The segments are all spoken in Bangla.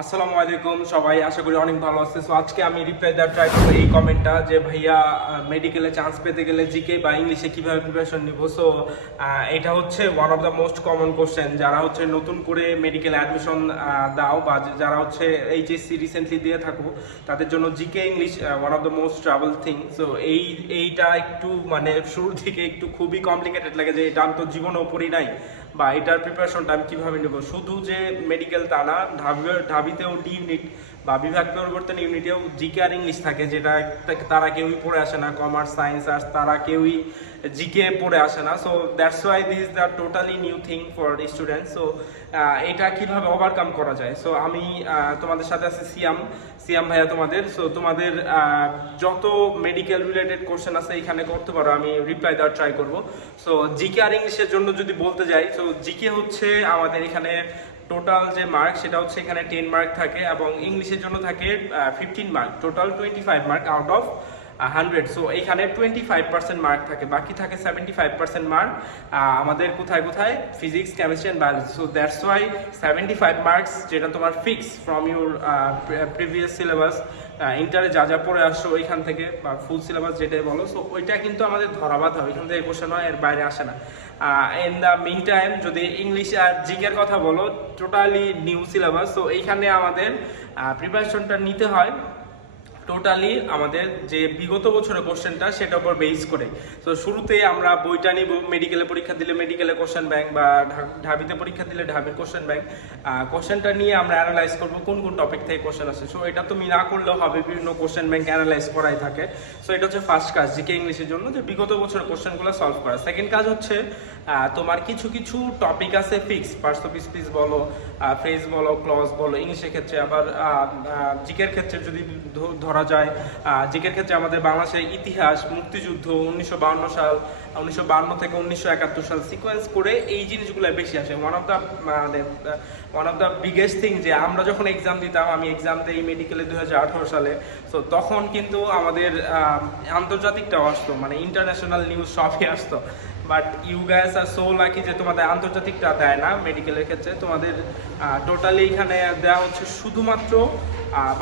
আসসালামু আলাইকুম সবাই, আশা করি অনেক ভালো আছে। সো আজকে আমি রিপ্লাই দেওয়ার ট্রাই করবো এই কমেন্টটা যে ভাইয়া মেডিকেলে চান্স পেতে গেলে জিকে বা ইংলিশে কিভাবে প্রিপারেশন নিব। সো এটা হচ্ছে one of the most common question যারা হচ্ছে নতুন করে মেডিকেল অ্যাডমিশন দাও বা যারা হচ্ছে এইচএসসি রিসেন্টলি দিয়ে থাকো, তাদের জন্য GK English one of the most travel thing. So এইটা একটু মানে শুরুর দিকে একটু খুবই কমপ্লিকেটেড লাগে যে এটা আমি তো জীবনেও পড়ি নাই বা এটার প্রিপারেশনটা আমি কীভাবে নেব। শুধু যে মেডিকেল তা না, ঢাবিতেও ডি ইউনিট বা বিভাগ পরিবর্তন ইউনিটেও জিকে আর ইংলিশ থাকে, যেটা তারা কেউই পড়ে আসে না। কমার্স, সায়েন্স, আর্টস তারা কেউই জিকে পড়ে আসে না। So that's why this is the totally new thing for students. So এটা কীভাবে ওভারকাম করা যায়। সো আমি তোমাদের সাথে আছি সিয়াম ভাইয়া তোমাদের। সো তোমাদের যত মেডিকেল রিলেটেড কোশ্চেন আছে এখানে করতে পারো, আমি রিপ্লাই দেওয়ার ট্রাই করবো। সো জিকে আর ইংলিশের জন্য যদি বলতে যাই, সো জিকে হচ্ছে আমাদের এখানে টোটাল যে মার্ক সেটা হচ্ছে এখানে 10 মার্ক থাকে এবং ইংলিশের জন্য থাকে 15 mark, total 25 mark out of 100। So এখানে 25% মার্ক থাকে, বাকি থাকে 75% মার্ক আমাদের কোথায় কোথায় physics, chemistry and biology. So that's why 75 marks যেটা তোমার fix from your previous syllabus, ইন্টারে যা যা পড়ে আসছো ওইখান থেকে বা ফুল সিলেবাস যেটাই বলো। সো ওইটা কিন্তু আমাদের ধরাবাদ হয়, ওইখান থেকে কোশ্চেন হয়, এর বাইরে আসে না। ইন দ্য মিন টাইম যদি ইংলিশ আর জিকের কথা বলো, টোটালি নিউ সিলেবাস। সো এইখানে আমাদের প্রিপারেশনটা নিতে হয় টোটালি আমাদের যে বিগত বছরের কোশ্চেনটা সেটার উপর বেস করে। তো শুরুতে আমরা বইটা নিব, মেডিকেলে পরীক্ষা দিলে মেডিকেলে কোশ্চেন ব্যাংক বা ঢাবিতে পরীক্ষা দিলে ঢাবির কোশ্চেন ব্যাংক, কোশ্চেনটা নিয়ে আমরা অ্যানালাইজ করবো কোন কোন টপিক থেকে কোশ্চেন আসে। সো এটা তুমি না করলেও হবে, বিভিন্ন কোশ্চেন ব্যাংক অ্যানালাইজ করাই থাকে। সো এটা হচ্ছে ফার্স্ট কাজ জিকে ইংলিশের জন্য, যে বিগত বছরের কোশ্চেনগুলো সলভ করা। সেকেন্ড কাজ হচ্ছে তোমার কিছু কিছু টপিক আছে ফিক্স, পার্টস অফ স্পিচ বলো, ফ্রেজ বলো, ক্লজ বলো ইংলিশের ক্ষেত্রে। আবার জিকের ক্ষেত্রে যদি ধরা যায়, জিকের ক্ষেত্রে আমাদের বাংলাদেশের ইতিহাস, মুক্তিযুদ্ধ, 1952 সাল, 1952 থেকে 1971 সাল সিকোয়েন্স করে এই জিনিসগুলো বেশি আসে। One of the biggest thing যে আমরা যখন এক্সাম দিতাম, আমি এক্সাম দিই মেডিকেলে 2018 সালে। তো তখন কিন্তু আমাদের আন্তর্জাতিকটাও আসতো, মানে ইন্টারন্যাশনাল নিউজ সবই আসতো। But you guys are so lucky যে তোমাদের আন্তর্জাতিকটা দেয় না মেডিকেলের ক্ষেত্রে। তোমাদের টোটালি এখানে দেওয়া হচ্ছে শুধুমাত্র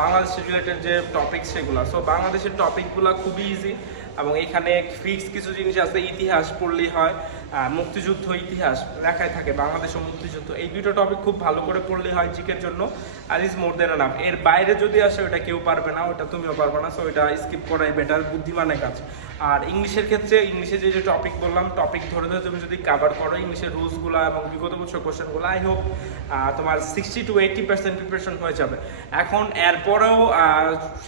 বাংলাদেশের রিলেটেড যে টপিক সেগুলো। সো বাংলাদেশের টপিকগুলো খুবই ইজি এবং এখানে ফিক্স কিছু জিনিস আছে। ইতিহাস পড়লেই হয়, মুক্তিযুদ্ধ ইতিহাস লেখায় থাকে, বাংলাদেশ ও মুক্তিযুদ্ধ, এই দুটো টপিক খুব ভালো করে পড়লেই হয় জিকের জন্য, আর ইজ মোর দেন এনাফ। এর বাইরে যদি আসে ওটা কেউ পারবে না, ওটা তুমিও পারবে না। সো এটা স্কিপ করাই বেটার, বুদ্ধিমানের কাজ। আর ইংলিশের ক্ষেত্রে ইংলিশে যে যে টপিক বললাম, টপিক ধরে ধরে তুমি যদি কাভার করো ইংলিশের রুলসগুলো এবং বিগত বছর কোশ্চেনগুলো, আই হোপ তোমার 60 to 80% প্রিপারেশন হয়ে যাবে। এখন এরপরেও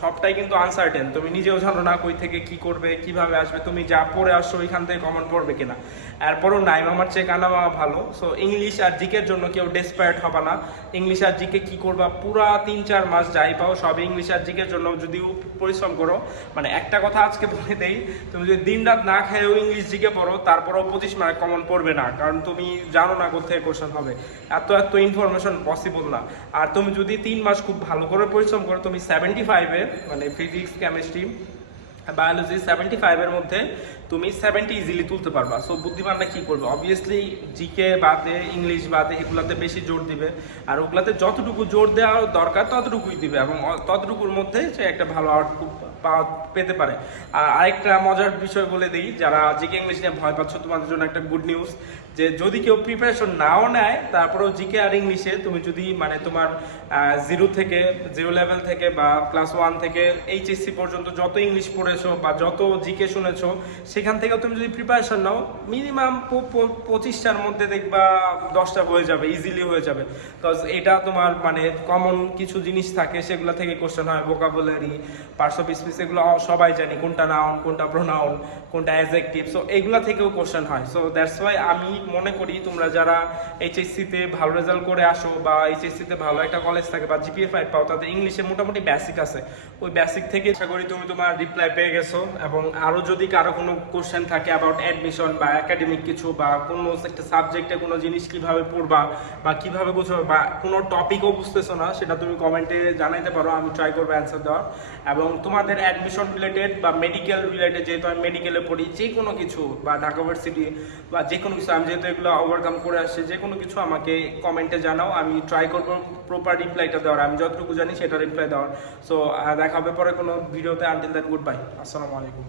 সবটাই কিন্তু আনসার্টেন, তুমি নিজেও জানো না কই থেকে কি করবে, কিভাবে আসবে, তুমি যা পড়ে আসছো ওইখান থেকে কমন পড়বে কিনা। এরপরও নাইম আমার চেয়ে কানা মামা ভালো। সো ইংলিশ আর জিকের জন্য কেউ ডেসপায়ার্ড হবে না। ইংলিশ আর জিকে কি করবা, পুরা 3-4 মাস যাই পাও সব ইংলিশ আর জিকের জন্য যদি পরিশ্রম করো। মানে একটা কথা আজকে বলে দেই, তুমি যদি দিন রাত না খেয়েও ইংলিশ জিকে পড়ো, তারপরেও 25 মার্ক কমন পড়বে না, কারণ তুমি জানো না কোথায় কোশ্চেন হবে। এত ইনফরমেশন পসিবল না। আর তুমি যদি 3 মাস খুব ভালো করে পরিশ্রম করো, তুমি 75-এ মানে ফিজিক্স, কেমিস্ট্রি, বায়োলজি 75-এর মধ্যে তুমি 70 ইজিলি তুলতে পারবা। সো বুদ্ধিমানরা কি করবে, অবভিয়াসলি জিকে বাদে, ইংলিশ বাদে এগুলাতে বেশি জোর দিবে, আর ওগুলাতে যতটুকু জোর দেওয়া দরকার ততটুকুই দিবে এবং ততটুকুর মধ্যে সে একটা ভালো আউটপুট পেতে পারে। আর আরেকটা মজার বিষয় বলে দিই, যারা জিকে ইংলিশ নিয়ে ভয় পাচ্ছ, তোমাদের জন্য একটা গুড নিউজ, যে যদি কেউ প্রিপারেশন নাও নেয়, তারপরেও জিকে আর ইংলিশে তুমি যদি মানে তোমার 0 লেভেল থেকে বা ক্লাস 1 থেকে এইচএসসি পর্যন্ত যত ইংলিশ পড়েছো বা যত জিকে শুনেছো, সেখান থেকেও তুমি যদি প্রিপারেশন নাও, মিনিমাম 25টার মধ্যে দেখবা 10টা হয়ে যাবে, ইজিলি হয়ে যাবে। বিকজ এটা তোমার মানে কমন কিছু জিনিস থাকে, সেগুলো থেকে কোশ্চেন হয়, ভোকাবুলারি, পার্টস অফ স্পিচ, এগুলো সবাই জানি, কোনটা নাউন, কোনটা প্রোনাউন, কোনটা অ্যাডজেক্টিভ। সো এগুলো থেকেও কোশ্চেন হয়। সো দ্যাটস ওয়াই আমি মনে করি তোমরা যারা এইচএসসিতে ভালো রেজাল্ট করে আসো বা এইচএসসিতে ভালো একটা কলেজ থাকে বা জিপিএ 5 পাও, তাদের ইংলিশে মোটামুটি বেসিক আছে। ওই বেসিক থেকে আশা করি তুমি তোমার রিপ্লাই পেয়ে গেছো। এবং আরও যদি কারো কোনো কোশ্চেন থাকে অ্যাবাউট অ্যাডমিশন বা একাডেমিক কিছু, বা কোনো একটা সাবজেক্টে কোনো জিনিস কীভাবে পড়বা বা কীভাবে বুঝবে, বা কোনো টপিকও বুঝতেছো না, সেটা তুমি কমেন্টে জানাইতে পারো, আমি ট্রাই করবো অ্যান্সার দেওয়ার। এবং তোমাদের অ্যাডমিশন রিলেটেড বা মেডিকেল রিলেটেড, যেহেতু আমি মেডিকেলে পড়ি, যে কোনো কিছু বা ঢাকা ইউনিভার্সিটি বা যে কোনো কিছু, আমি যেহেতু এগুলো ওভারকাম করে আসছি, যে কোনো কিছু আমাকে কমেন্টে জানাও, আমি ট্রাই করবো প্রপার রিপ্লাইটা দেওয়ার, আমি যতটুকু জানি সেটা রিপ্লাই দেওয়ার। সো দেখা হবে পরে কোনো ভিডিওতে। আনটিল দ্যান গুড বাই, আসসালামু আলাইকুম।